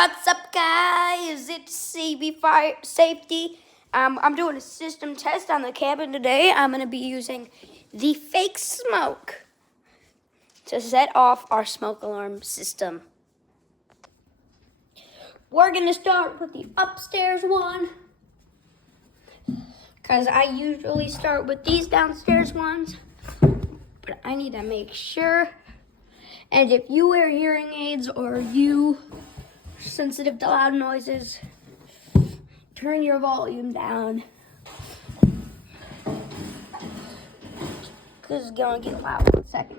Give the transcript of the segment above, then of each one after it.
What's up, guys? It's CB Fire Safety. I'm doing a system test on the cabin today. I'm going to be using the fake smoke to set off our smoke alarm system. We're going to start with the upstairs one, because I usually start with these downstairs ones, but I need to make sure. And if you wear hearing aids or you are sensitive to loud noises, turn your volume down, because it's going to get loud in a second.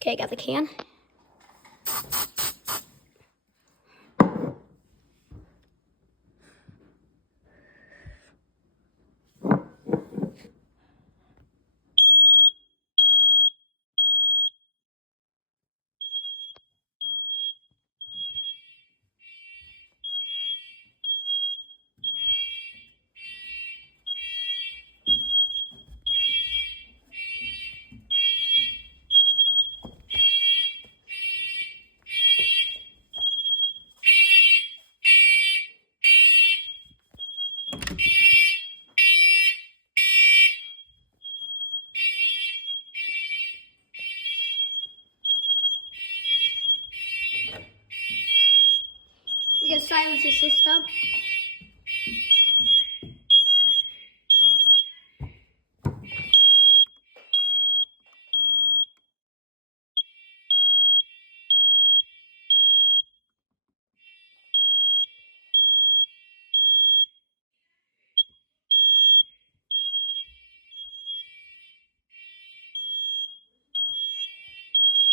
Okay, got the can. We got silence the system.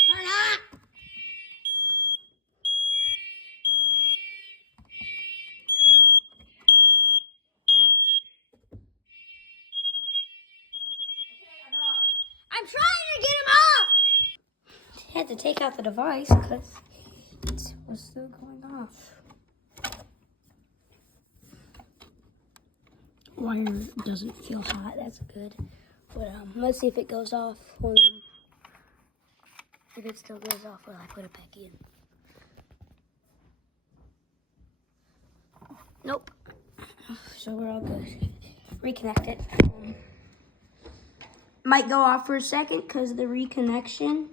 Turn on. I'm trying to get him off. I had to take out the device because it was still going off. Wire doesn't feel hot. That's good. But let's see if it goes off. When, if it still goes off, will I put it back in? Nope. So we're all good. Reconnect it. Might go off for a second because of the reconnection.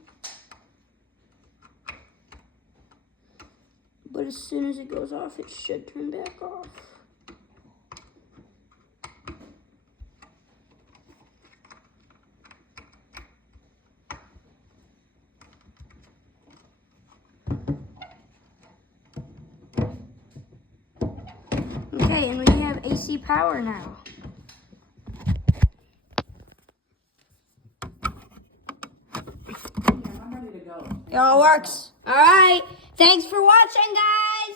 But as soon as it goes off, it should turn back off. Okay, and we have AC power now. It all works. All right. Thanks for watching, guys.